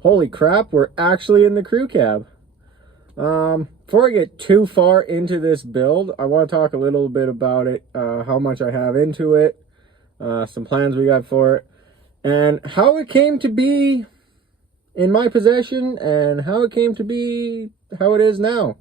Holy crap, we're actually in the crew cab. Before I get too far into this build, I want to talk a little bit about it, how much I have into it, some plans we got for it, and how it came to be in my possession, and how it came to be how it is now.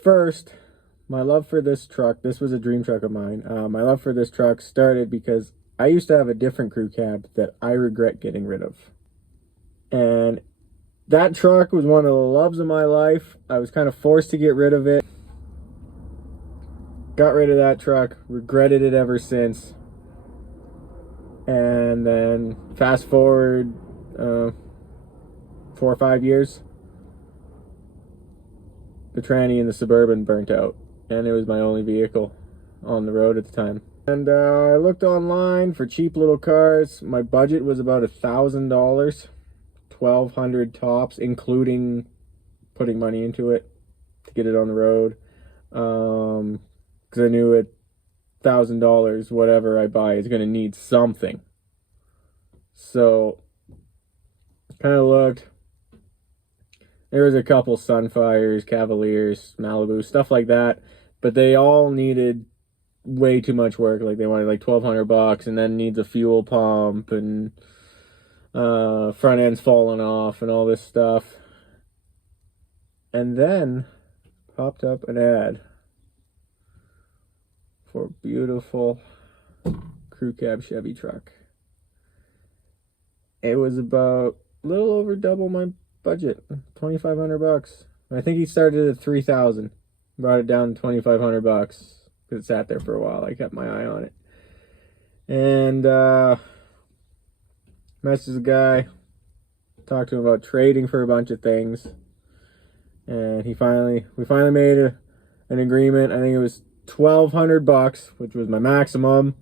First, my love for this truck, this was a dream truck of mine. My love for this truck started because I used to have a different crew cab that I regret getting rid of. And that truck was one of the loves of my life. I was kind of forced to get rid of it. Got rid of that truck, regretted it ever since. And then fast forward 4 or 5 years, the tranny and the Suburban burnt out, and it was my only vehicle on the road at the time. And I looked online for cheap little cars. My budget was about $1,000, $1,200 tops, including putting money into it to get it on the road. Because I knew at $1,000, whatever I buy is going to need something. So, kind of looked. There was a couple Sunfires, Cavaliers, Malibu, stuff like that, but they all needed way too much work. Like they wanted like $1,200, and then needs a fuel pump, and front end's falling off, and all this stuff. And then popped up an ad for a beautiful crew cab Chevy truck. It was about a little over double my budget, $2,500. I think he started at $3,000, brought it down to $2,500 because it sat there for a while. I kept my eye on it, and messaged the guy, talked to him about trading for a bunch of things, and we finally made an agreement. I think it was $1,200, which was my maximum,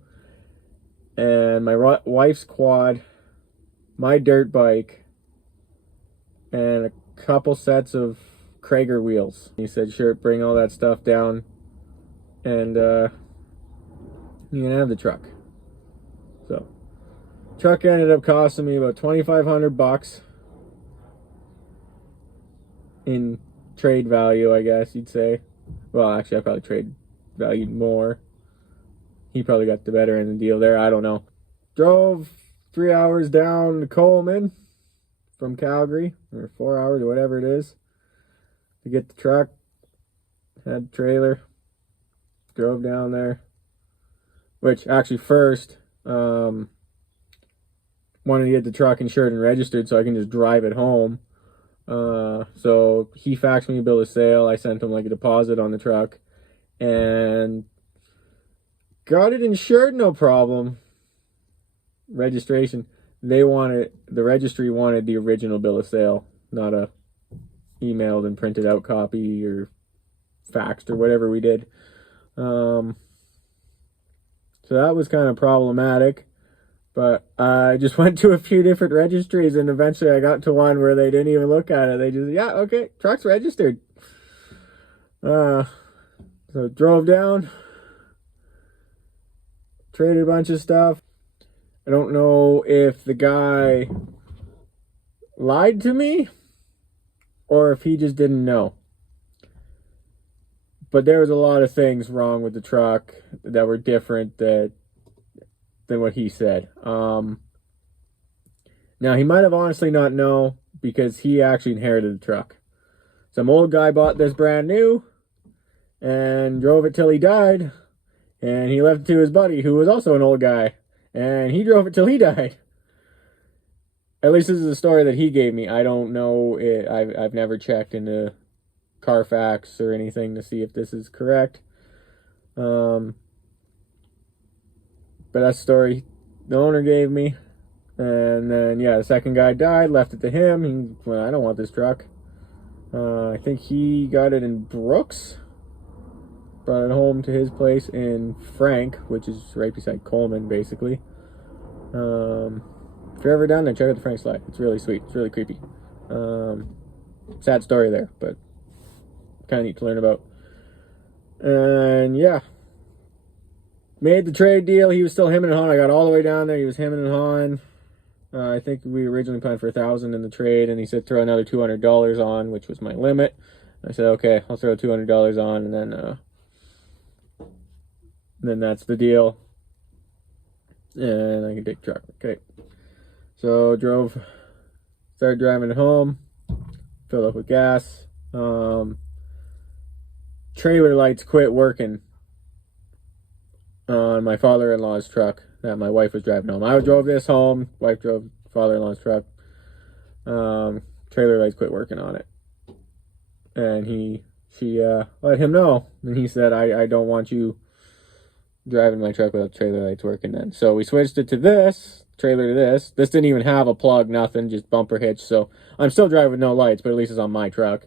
and my wife's quad, my dirt bike, and a couple sets of Krager wheels. He said, sure, bring all that stuff down, and you can have the truck. So, truck ended up costing me about $2,500 in trade value, I guess you'd say. Well, actually, I probably trade valued more. He probably got the better end of the deal there. I don't know. Drove 3 hours down to Coleman from Calgary, or 4 hours, or whatever it is, to get the truck. Had the trailer, drove down there, which actually first wanted to get the truck insured and registered so I can just drive it home. So he faxed me a bill of sale. I sent him like a deposit on the truck and got it insured, no problem. Registration, the registry wanted the original bill of sale, not a emailed and printed out copy or faxed or whatever we did. So that was kind of problematic, but I just went to a few different registries, and eventually I got to one where they didn't even look at it. They just, yeah, okay, truck's registered. So drove down, traded a bunch of stuff. I don't know if the guy lied to me or if he just didn't know. But there was a lot of things wrong with the truck that were different than what he said. Now, he might have honestly not known because he actually inherited the truck. Some old guy bought this brand new and drove it till he died, and he left it to his buddy, who was also an old guy. and he drove it till he died. At least this is a story that he gave me. I don't know. I've never checked into Carfax or anything to see if this is correct. But that's the story the owner gave me. And then, yeah, the second guy died, left it to him. Well, I don't want this truck. I think he got it in Brooks. Brought it home to his place in Frank, which is right beside Coleman, basically. If you're ever down there, check out the Frank slide. It's really sweet. It's really creepy. Sad story there, but kind of neat to learn about. And yeah, made the trade deal. He was still hemming and hawing. I got all the way down there. He was hemming and hawing. I think we originally planned for $1,000 in the trade, and he said throw another $200 on, which was my limit. I said okay, I'll throw $200 on, and then that's the deal, and I can take the truck. Okay, so started driving it home, filled up with gas. Trailer lights quit working on my father-in-law's truck that my wife was driving home. I drove this home, wife drove father-in-law's truck. Trailer lights quit working on it, and she let him know, and he said, I don't want you driving my truck without trailer lights working then. So we switched it to this trailer to this. This didn't even have a plug, nothing, just bumper hitch. So I'm still driving with no lights, but at least it's on my truck.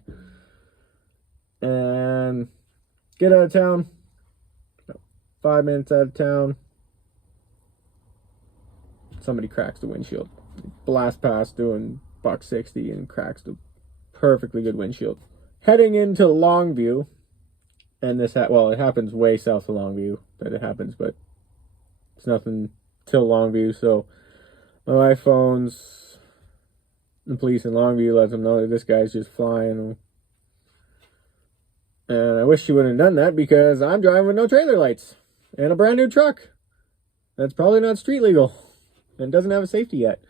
And get out of town. 5 minutes out of town, somebody cracks the windshield. Blast past doing $160 and cracks the perfectly good windshield. Heading into Longview, and this it happens way south of Longview that it happens, but it's nothing till Longview. So my wife phones the police in Longview, lets them know that this guy's just flying. And I wish she wouldn't have done that, because I'm driving with no trailer lights and a brand new truck that's probably not street legal and doesn't have a safety yet.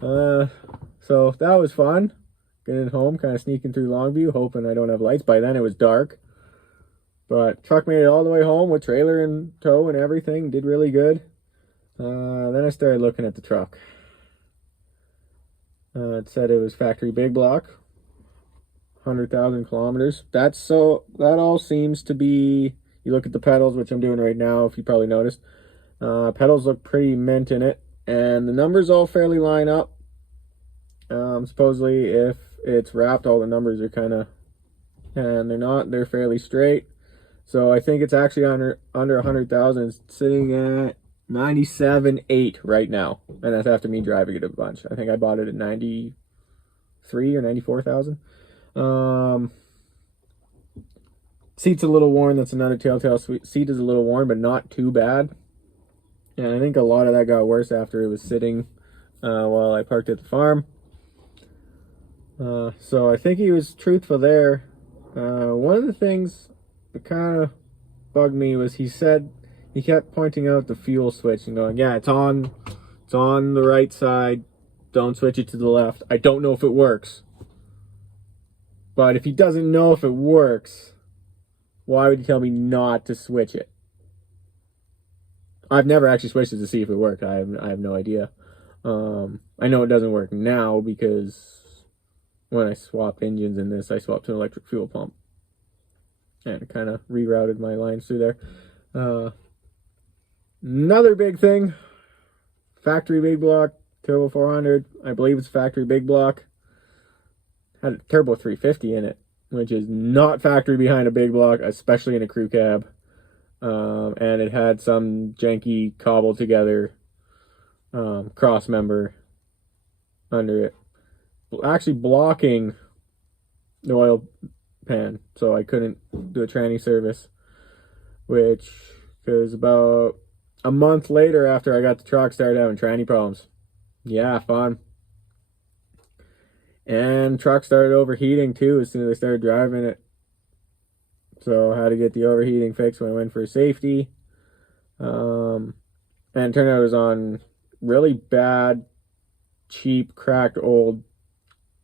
So that was fun. Getting home, kind of sneaking through Longview, hoping I don't have lights. By then it was dark. But truck made it all the way home with trailer in tow and everything. Did really good. Then I started looking at the truck. It said it was factory big block. 100,000 kilometers. That all seems to be... You look at the pedals, which I'm doing right now, if you probably noticed. Pedals look pretty mint in it. And the numbers all fairly line up. Supposedly, if it's wrapped, all the numbers are kind of... And they're not. They're fairly straight. So I think it's actually under 100,000. It's sitting at 97.8 right now. And that's after me driving it a bunch. I think I bought it at 93 or 94,000. Seat's a little worn. That's another telltale. Seat is a little worn, but not too bad. And I think a lot of that got worse after it was sitting while I parked at the farm. So I think he was truthful there. One of the things that kind of bugged me was he kept pointing out the fuel switch and going, yeah, it's on the right side. Don't switch it to the left. I don't know if it works. But if he doesn't know if it works, why would he tell me not to switch it? I've never actually switched it to see if it worked. I have no idea. I know it doesn't work now because when I swapped engines in this, I swapped to an electric fuel pump. And it kind of rerouted my lines through there. Another big thing, factory big block, turbo 400. I believe it's factory big block. Had a turbo 350 in it, which is not factory behind a big block, especially in a crew cab. And it had some janky cobbled together cross member under it, actually blocking the oil pan, so I couldn't do a tranny service, which was about a month later after I got the truck, started having tranny problems. Yeah, fun. And truck started overheating too as soon as I started driving it. So I had to get the overheating fixed when I went for safety. And it turned out it was on really bad, cheap, cracked old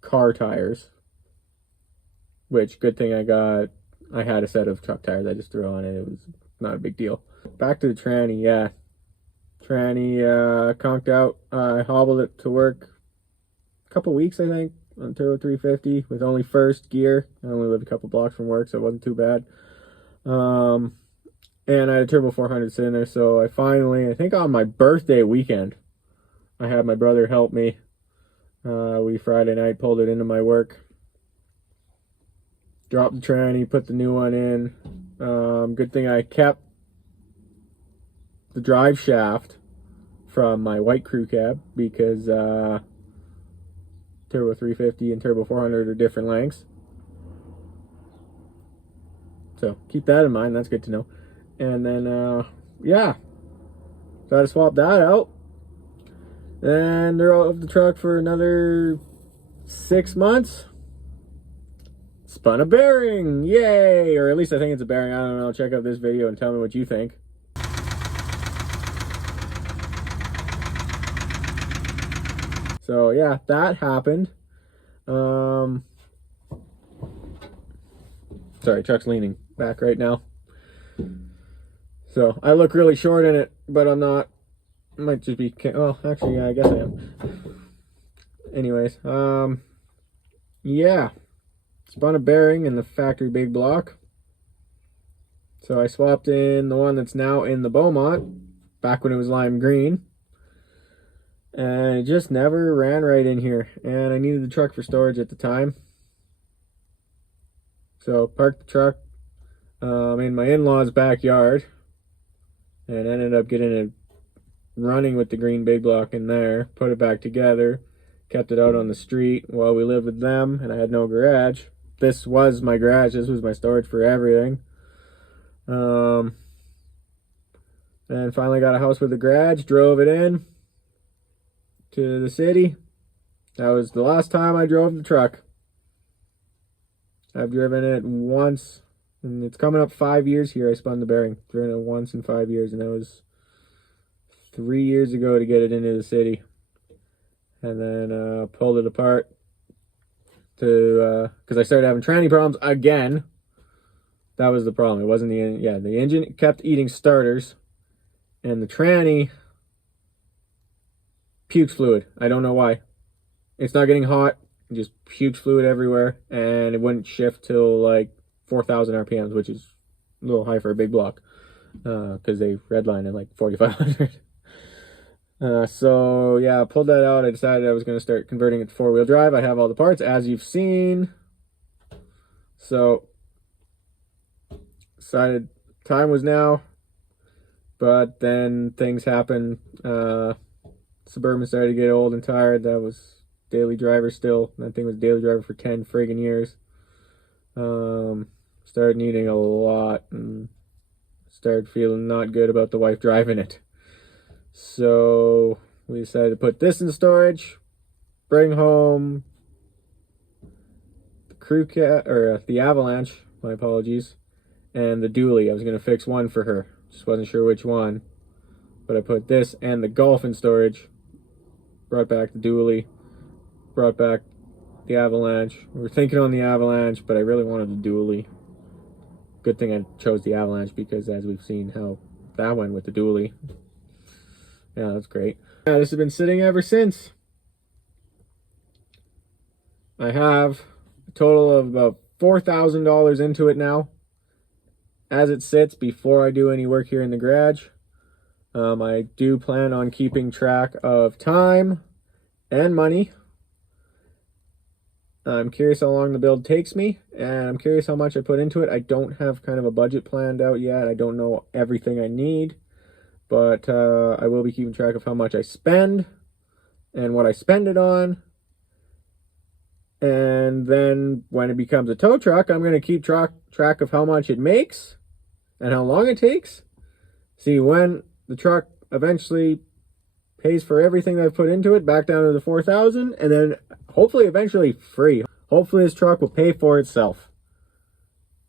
car tires. Which, good thing I had a set of truck tires I just threw on it. It was not a big deal. Back to the tranny, yeah. Tranny conked out. I hobbled it to work a couple weeks, I think, on Turbo 350 with only first gear. I only lived a couple blocks from work, so it wasn't too bad. And I had a Turbo 400 sitting there, so I finally, I think on my birthday weekend, I had my brother help me. We Friday night pulled it into my work. Dropped the tranny, put the new one in. Good thing I kept the drive shaft from my white crew cab because Turbo 350 and Turbo 400 are different lengths. So keep that in mind, that's good to know. And then, yeah, so I had to swap that out. And they're out of the truck for another 6 months. Spun a bearing, yay! Or at least I think it's a bearing, I don't know. Check out this video and tell me what you think. So yeah, that happened. Sorry, truck's leaning back right now. So I look really short in it, but I'm not. I might just be, oh, actually, yeah, I guess I am. Anyways, yeah. Spun a bearing in the factory big block. So I swapped in the one that's now in the Beaumont, back when it was lime green. And it just never ran right in here. And I needed the truck for storage at the time. So parked the truck in my in-laws' backyard. And ended up getting it running with the green big block in there. Put it back together. Kept it out on the street while we lived with them. And I had no garage. This was my garage. This was my storage for everything. And finally got a house with a garage. Drove it in to the city. That was the last time I drove the truck. I've driven it once. And it's coming up 5 years here. I spun the bearing. Driven it once in 5 years. And that was 3 years ago to get it into the city. And then pulled it apart. Because I started having tranny problems again. That was the problem. It wasn't the engine. Yeah, the engine kept eating starters, and the tranny pukes fluid. I don't know why. It's not getting hot. It just pukes fluid everywhere, and it wouldn't shift till like 4,000 RPMs, which is a little high for a big block, because they redline at like 4,500. So yeah, I pulled that out. I decided I was going to start converting it to four-wheel drive. I have all the parts, as you've seen. So decided time was now. But then things happened. Suburban started to get old and tired. That was daily driver still. That thing was daily driver for 10 friggin' years. Started needing a lot and started feeling not good about the wife driving it. So we decided to put this in storage, bring home the crew cat, or the Avalanche, my apologies, and the dually. I was going to fix one for her, just wasn't sure which one, but I put this and the Golf in storage, brought back the dually, brought back the Avalanche. We were thinking on the Avalanche, but I really wanted the dually. Good thing I chose the Avalanche, because as we've seen how that went with the dually. Yeah, that's great. Yeah, this has been sitting ever since. I have a total of about $4,000 into it now, as it sits before I do any work here in the garage. I do plan on keeping track of time and money. I'm curious how long the build takes me, and I'm curious how much I put into it. I don't have kind of a budget planned out yet. I don't know everything I need. But I will be keeping track of how much I spend and what I spend it on. And then when it becomes a tow truck, I'm going to keep track of how much it makes and how long it takes. See when the truck eventually pays for everything that I've put into it, back down to the 4,000, and then hopefully eventually free. Hopefully this truck will pay for itself.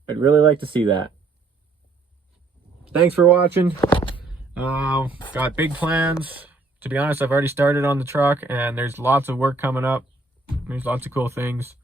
I'd really like to see that. Thanks for watching. Got big plans. To be honest, I've already started on the truck, and there's lots of work coming up. There's lots of cool things.